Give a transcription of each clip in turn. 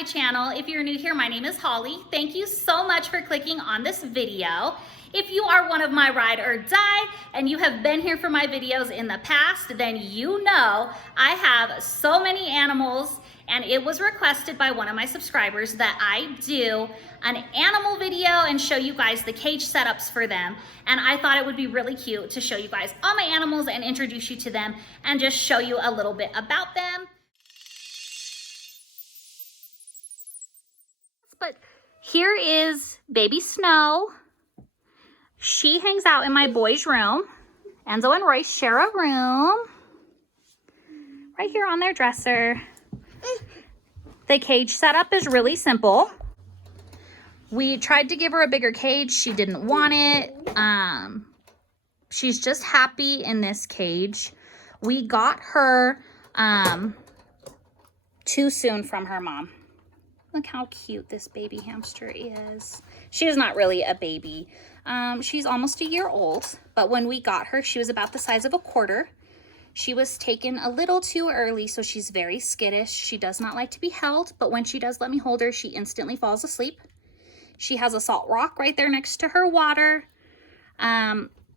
my channel. If you're new here, my name is Holly. Thank you so much for clicking on this video. If you are one of my ride or die and you have been here for my videos in the past, then you know I have so many animals, and it was requested by one of my subscribers that I do an animal video and show you guys the cage setups for them. And I thought it would be really cute to show you guys all my animals and introduce you to them and just show you a little bit about them. But here is baby Snow. She hangs out in my boys' room. Enzo and Royce share a room right here on their dresser. The cage setup is really simple. We tried to give her a bigger cage. She didn't want it. She's just happy in this cage. We got her too soon from her mom. Look how cute this baby hamster is. She is not really a baby. She's almost a year old, but when we got her, she was about the size of a quarter. She was taken a little too early, so she's very skittish. She does not like to be held, but when she does let me hold her, she instantly falls asleep. She has a salt rock right there next to her water.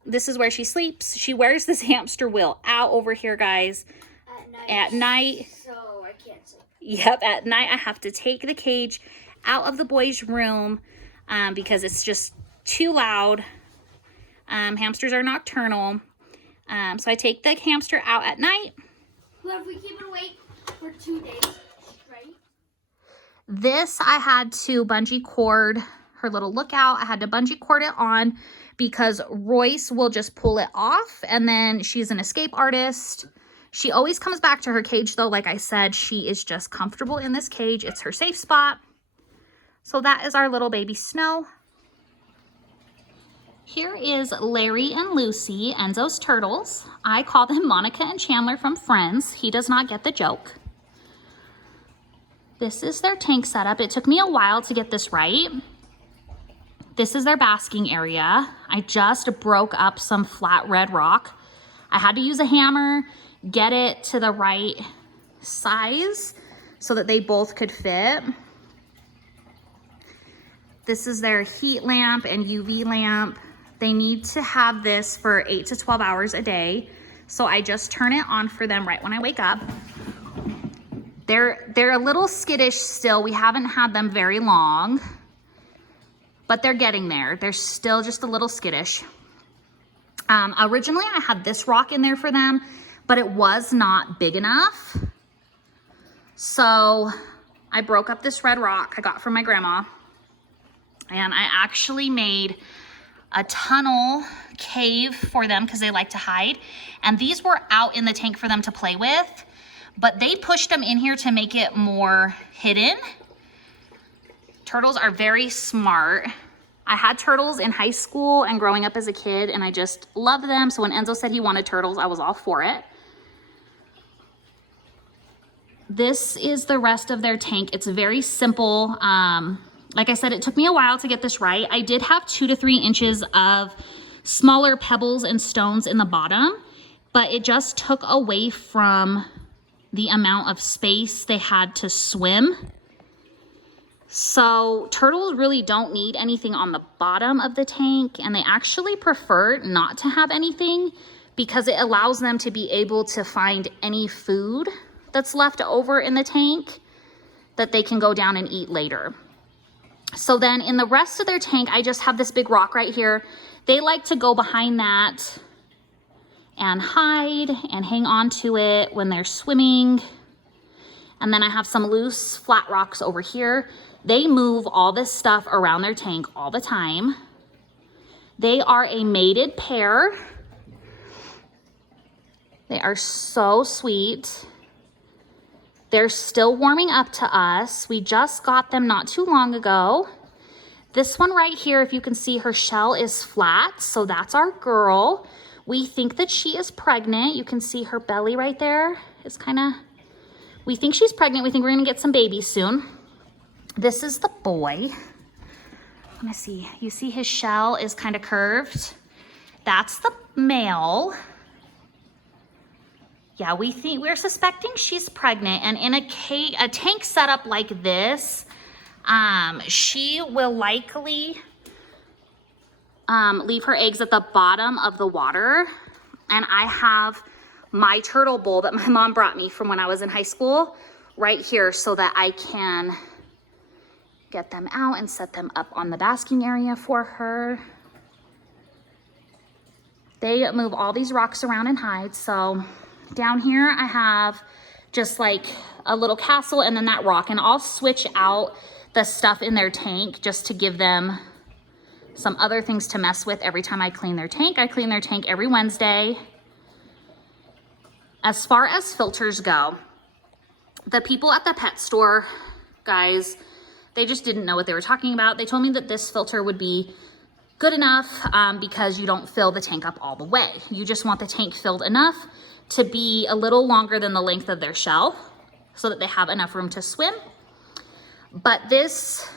This is where she sleeps. She wears this hamster wheel out over here, guys. At night. So I can't sleep. Yep, at night I have to take the cage out of the boys' room because it's just too loud. Hamsters are nocturnal. So I take the hamster out at night. What if we keep it awake for 2 days straight? This I had to bungee cord her little lookout. I had to bungee cord it on because Royce will just pull it off, and then she's an escape artist. She always comes back to her cage though. Like I said, she is just comfortable in this cage. It's her safe spot. So that is our little baby Snow. Here is Larry and Lucy, Enzo's turtles. I call them Monica and Chandler from Friends. He does not get the joke. This is their tank setup. It took me a while to get this right. This is their basking area. I just broke up some flat red rock. I had to use a hammer, get it to the right size so that they both could fit. This is their heat lamp and UV lamp. They need to have this for 8 to 12 hours a day. So I just turn it on for them right when I wake up. They're a little skittish still. We haven't had them very long, but they're getting there. They're still just a little skittish. Originally I had this rock in there for them, but it was not big enough. So I broke up this red rock I got from my grandma, and I actually made a tunnel cave for them because they like to hide. And these were out in the tank for them to play with, but they pushed them in here to make it more hidden. Turtles are very smart. I had turtles in high school and growing up as a kid, and I just love them. So when Enzo said he wanted turtles, I was all for it. This is the rest of their tank. It's very simple. Like I said, it took me a while to get this right. I did have 2 to 3 inches of smaller pebbles and stones in the bottom, but it just took away from the amount of space they had to swim. So turtles really don't need anything on the bottom of the tank, and they actually prefer not to have anything because it allows them to be able to find any food that's left over in the tank that they can go down and eat later. So then in the rest of their tank, I just have this big rock right here. They like to go behind that and hide and hang on to it when they're swimming. And then I have some loose flat rocks over here. They move all this stuff around their tank all the time. They are a mated pair. They are so sweet. They're still warming up to us. We just got them not too long ago. This one right here, if you can see, her shell is flat, so that's our girl. We think that she is pregnant. You can see her belly right there. It's we think she's pregnant. We think we're gonna get some babies soon. This is the boy. Let me see. You see his shell is kind of curved. That's the male. Yeah, we're suspecting she's pregnant, and in a tank setup like this, she will likely leave her eggs at the bottom of the water. And I have my turtle bowl that my mom brought me from when I was in high school right here so that I can get them out and set them up on the basking area for her. They move all these rocks around and hide. So down here I have just like a little castle and then that rock, and I'll switch out the stuff in their tank just to give them some other things to mess with every time I clean their tank. I clean their tank every Wednesday. As far as filters go, the people at the pet store, guys, they just didn't know what they were talking about. They told me that this filter would be good enough because you don't fill the tank up all the way. You just want the tank filled enough to be a little longer than the length of their shell so that they have enough room to swim. But this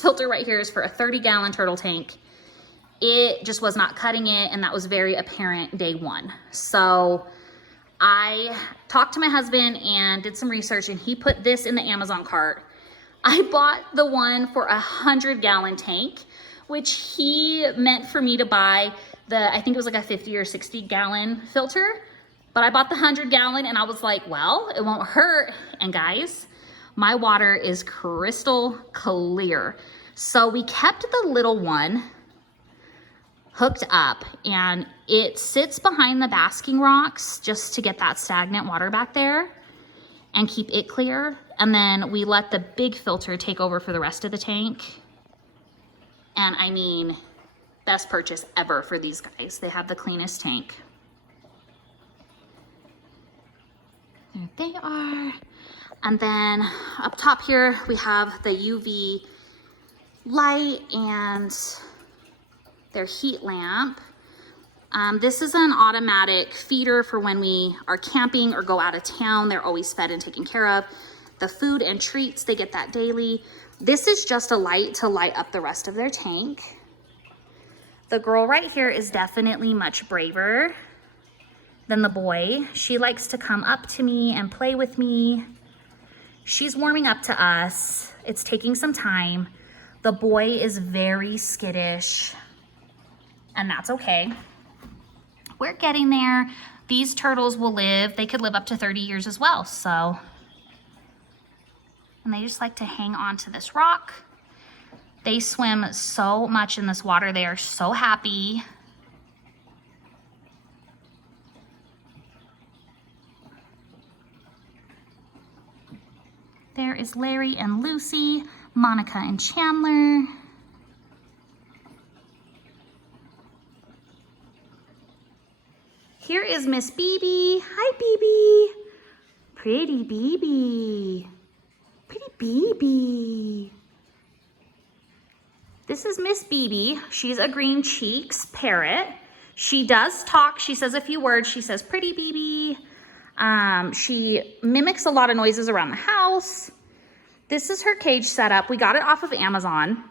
filter right here is for a 30-gallon turtle tank. It just was not cutting it, and that was very apparent day one. So I talked to my husband and did some research, and he put this in the Amazon cart. I bought the one for a 100-gallon tank, which he meant for me to buy I think it was like a 50 or 60-gallon filter, but I bought the 100-gallon, and I was like, well, it won't hurt. And guys, my water is crystal clear. So we kept the little one hooked up, and it sits behind the basking rocks just to get that stagnant water back there and keep it clear. And then we let the big filter take over for the rest of the tank. And I mean, best purchase ever for these guys. They have the cleanest tank. There they are. And then up top here, we have the UV light and their heat lamp. This is an automatic feeder for when we are camping or go out of town. They're always fed and taken care of. The food and treats, they get that daily. This is just a light to light up the rest of their tank. The girl right here is definitely much braver than the boy. She likes to come up to me and play with me. She's warming up to us. It's taking some time. The boy is very skittish, and that's okay. We're getting there. These turtles will live. They could live up to 30 years as well, so. And they just like to hang on to this rock. They swim so much in this water. They are so happy. There is Larry and Lucy, Monica and Chandler. Here is Miss BB. Hi, BB. Pretty BB. Pretty BB. This is Miss BB. She's a green cheeks parrot. She does talk. She says a few words. She says, pretty BB. She mimics a lot of noises around the house. This is her cage setup. We got it off of Amazon.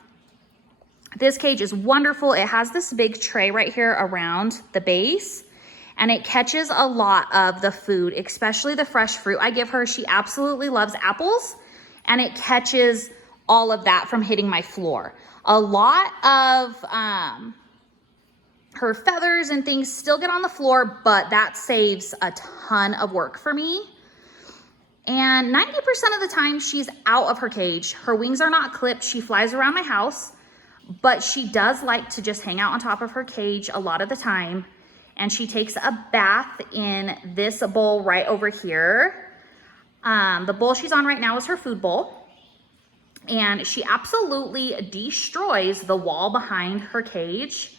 This cage is wonderful. It has this big tray right here around the base, and it catches a lot of the food, especially the fresh fruit I give her. She absolutely loves apples, and it catches all of that from hitting my floor. A lot of her feathers and things still get on the floor, but that saves a ton of work for me. And 90% of the time she's out of her cage. Her wings are not clipped. She flies around my house, but she does like to just hang out on top of her cage a lot of the time. And she takes a bath in this bowl right over here. The bowl she's on right now is her food bowl. And she absolutely destroys the wall behind her cage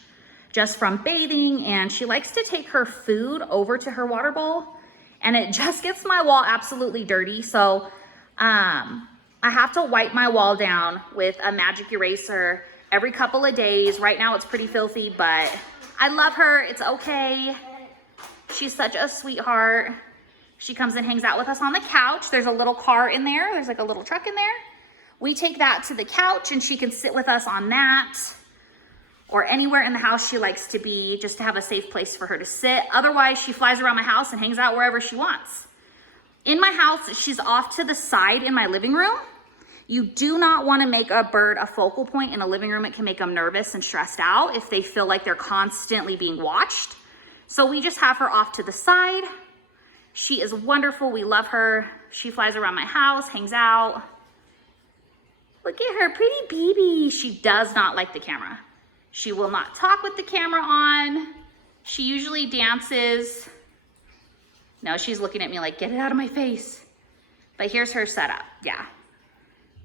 just from bathing, and she likes to take her food over to her water bowl, and it just gets my wall absolutely dirty. So I have to wipe my wall down with a magic eraser every couple of days. Right now it's pretty filthy, but I love her. It's okay. She's such a sweetheart. She comes and hangs out with us on the couch. There's a little car in there. There's like a little truck in there. We take that to the couch and she can sit with us on that. or anywhere in the house she likes to be, just to have a safe place for her to sit. Otherwise, she flies around my house and hangs out wherever she wants. In my house, she's off to the side in my living room. You do not want to make a bird a focal point in a living room. It can make them nervous and stressed out if they feel like they're constantly being watched. So we just have her off to the side. She is wonderful. We love her. She flies around my house, hangs out. Look at her, pretty baby. She does not like the camera. She will not talk with the camera on. She usually dances. No, she's looking at me like, get it out of my face. But here's her setup, yeah.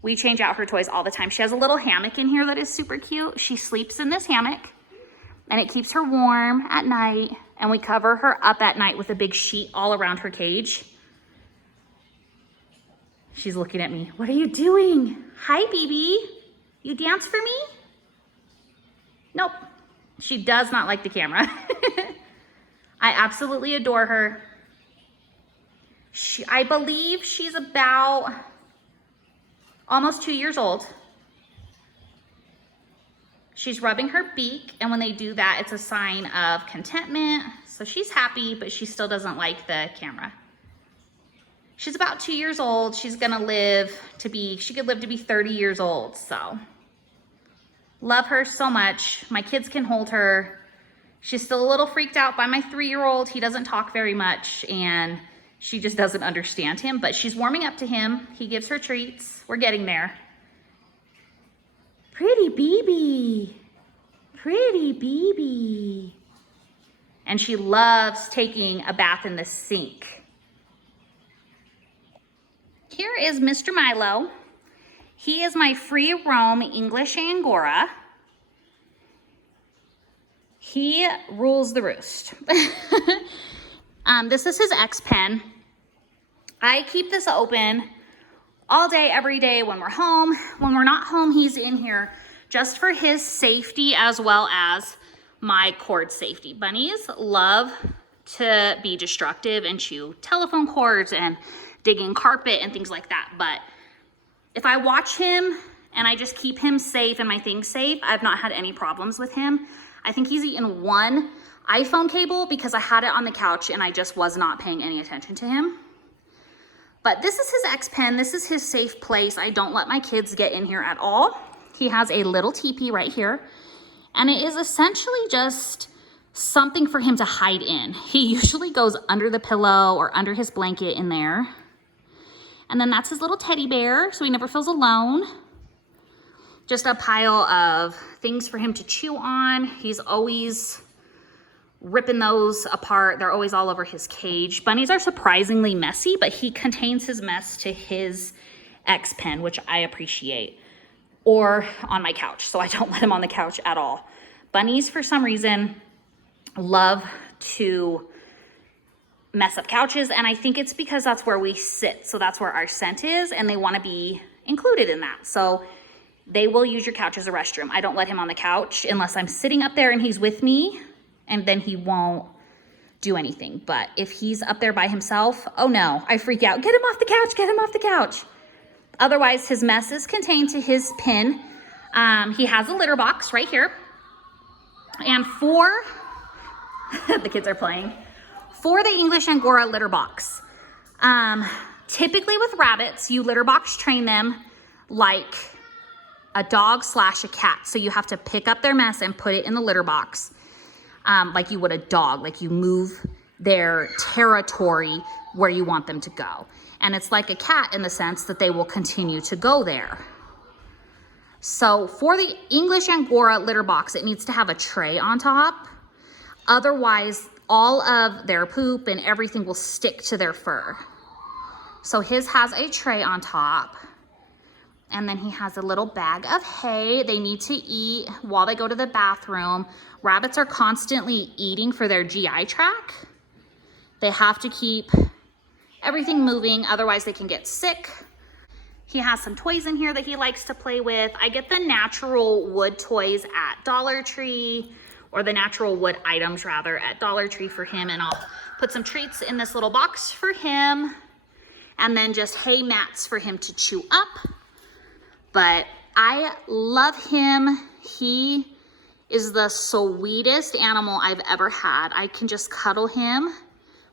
We change out her toys all the time. She has a little hammock in here that is super cute. She sleeps in this hammock and it keeps her warm at night. And we cover her up at night with a big sheet all around her cage. She's looking at me. What are you doing? Hi, baby. You dance for me? Nope. She does not like the camera. I absolutely adore her. I believe she's about almost 2 years old. She's rubbing her beak, and when they do that, it's a sign of contentment. So she's happy, but she still doesn't like the camera. She's about 2 years old. She's gonna she could live to be 30 years old, so. Love her so much. My kids can hold her. She's still a little freaked out by my 3-year-old. He doesn't talk very much, and she just doesn't understand him, but she's warming up to him. He gives her treats. We're getting there. Pretty baby. Pretty baby. And she loves taking a bath in the sink. Here is Mr. Milo. He is my free roam English Angora. He rules the roost. This is his X pen. I keep this open all day, every day when we're home. When we're not home, he's in here just for his safety as well as my cord safety. Bunnies love to be destructive and chew telephone cords and dig in carpet and things like that. But if I watch him and I just keep him safe and my things safe, I've not had any problems with him. I think he's eaten one iPhone cable because I had it on the couch and I just was not paying any attention to him. But this is his X pen. This is his safe place. I don't let my kids get in here at all. He has a little teepee right here, and it is essentially just something for him to hide in. He usually goes under the pillow or under his blanket in there. And then that's his little teddy bear, so he never feels alone. Just a pile of things for him to chew on. He's always ripping those apart. They're always all over his cage. Bunnies are surprisingly messy, but he contains his mess to his X pen, which I appreciate. Or on my couch, so I don't let him on the couch at all. Bunnies, for some reason, love to mess up couches, and I think it's because that's where we sit. So that's where our scent is, and they want to be included in that. So they will use your couch as a restroom. I don't let him on the couch unless I'm sitting up there and he's with me, and then he won't do anything. But if he's up there by himself, oh no, I freak out. Get him off the couch, get him off the couch. Otherwise, his mess is contained to his pin. He has a litter box right here. And for, the kids are playing, for the English Angora litter box, typically with rabbits, you litter box train them like a dog / a cat. So you have to pick up their mess and put it in the litter box like you would a dog, like you move their territory where you want them to go. And it's like a cat in the sense that they will continue to go there. So for the English Angora litter box, it needs to have a tray on top. Otherwise, all of their poop and everything will stick to their fur. So his has a tray on top. And then he has a little bag of hay they need to eat while they go to the bathroom. Rabbits are constantly eating for their GI tract. They have to keep everything moving, otherwise they can get sick. He has some toys in here that he likes to play with. I get the natural wood toys at Dollar Tree, or the natural wood items rather at Dollar Tree for him, and I'll put some treats in this little box for him, and then just hay mats for him to chew up. But I love him. He is the sweetest animal I've ever had. I can just cuddle him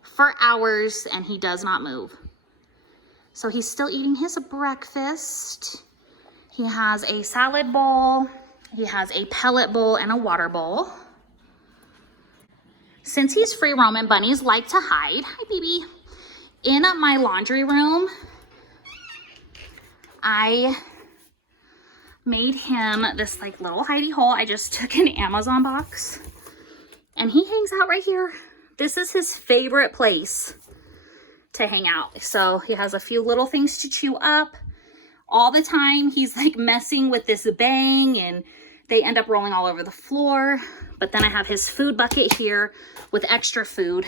for hours and he does not move. So he's still eating his breakfast. He has a salad bowl, he has a pellet bowl and a water bowl. Since he's free roaming, bunnies like to hide. Hi, baby. In my laundry room, I made him this like little hidey hole. I just took an Amazon box and he hangs out right here. This is his favorite place to hang out. So he has a few little things to chew up. All the time he's like messing with this bang and they end up rolling all over the floor. But then I have his food bucket here with extra food.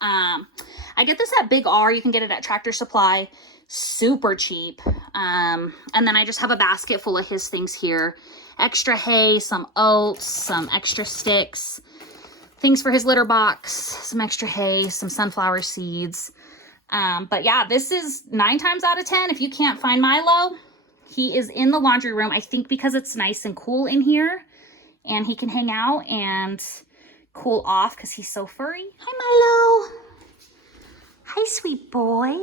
I get this at Big R. You can get it at Tractor Supply. Super cheap. And then I just have a basket full of his things here. Extra hay, some oats, some extra sticks, things for his litter box, some extra hay, some sunflower seeds. But yeah, this is 9 times out of 10. If you can't find Milo, he is in the laundry room. I think because it's nice and cool in here and he can hang out and cool off because he's so furry. Hi, Milo. Hi, sweet boy.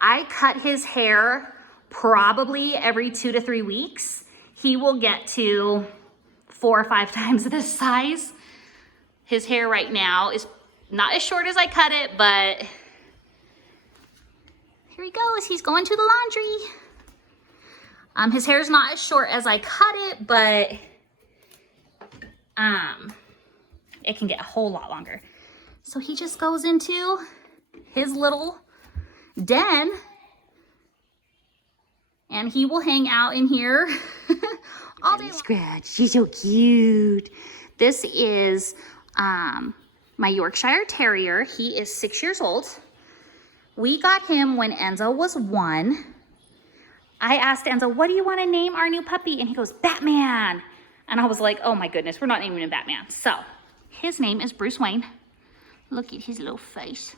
I cut his hair probably every 2 to 3 weeks. He will get to 4 or 5 times this size. His hair right now is not as short as I cut it, but here he goes. He's going to the laundry. His hair is not as short as I cut it, but it can get a whole lot longer. So he just goes into his little den and he will hang out in here all day. Scratch, she's so cute. This is my Yorkshire Terrier. He is 6 years old. We got him when Enzo was 1. I asked Enzo, what do you want to name our new puppy? And he goes, Batman. And I was like, oh my goodness, we're not naming him Batman. So his name is Bruce Wayne. Look at his little face.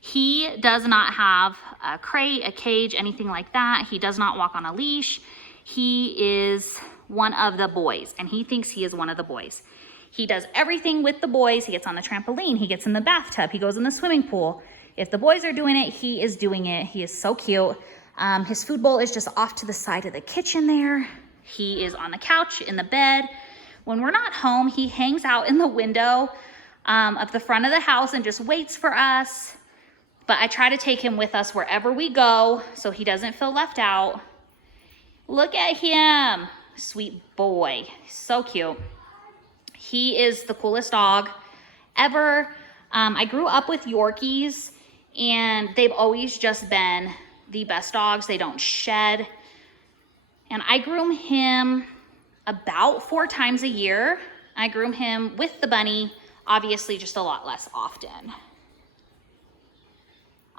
He does not have a crate, a cage, anything like that. He does not walk on a leash. He is one of the boys, and he thinks he is one of the boys. He does everything with the boys. He gets on the trampoline. He gets in the bathtub. He goes in the swimming pool. If the boys are doing it, he is doing it. He is so cute. His food bowl is just off to the side of the kitchen there. He is on the couch, in the bed. When we're not home, he hangs out in the window of the front of the house and just waits for us. But I try to take him with us wherever we go so he doesn't feel left out. Look at him. Sweet boy. So cute. He is the coolest dog ever. I grew up with Yorkies and they've always just been the best dogs. They don't shed. And I groom him about 4 times a year. I groom him with the bunny, obviously just a lot less often.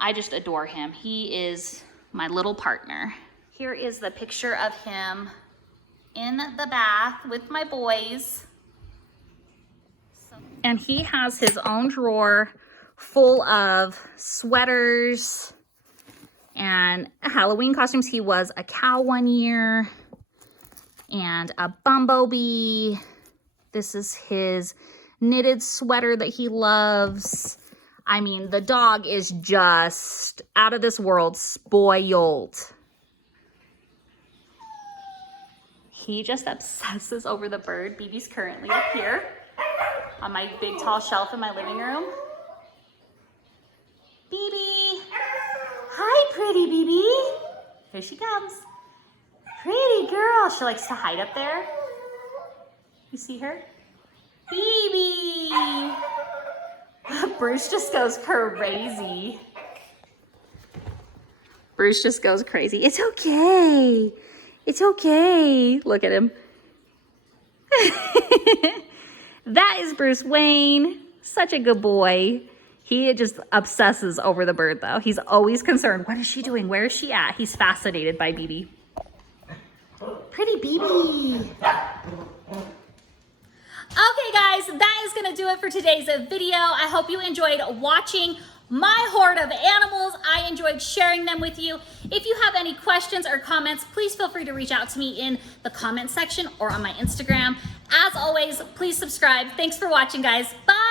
I just adore him. He is my little partner. Here is the picture of him in the bath with my boys. And he has his own drawer full of sweaters and Halloween costumes. He was a cow one year and a bumblebee. This is his knitted sweater that he loves. I mean, the dog is just out of this world spoiled. He just obsesses over the bird. BB's currently up here on my big tall shelf in my living room. BB. Hi, pretty BB. Here she comes. Pretty girl. She likes to hide up there. You see her? BB. Bruce just goes crazy. Bruce just goes crazy. It's okay. It's okay. Look at him. That is Bruce Wayne. Such a good boy. He just obsesses over the bird, though. He's always concerned. What is she doing? Where is she at? He's fascinated by BB. Pretty BB. Okay, guys, that is going to do it for today's video. I hope you enjoyed watching my horde of animals. I enjoyed sharing them with you. If you have any questions or comments, please feel free to reach out to me in the comment section or on my Instagram. As always, please subscribe. Thanks for watching, guys. Bye.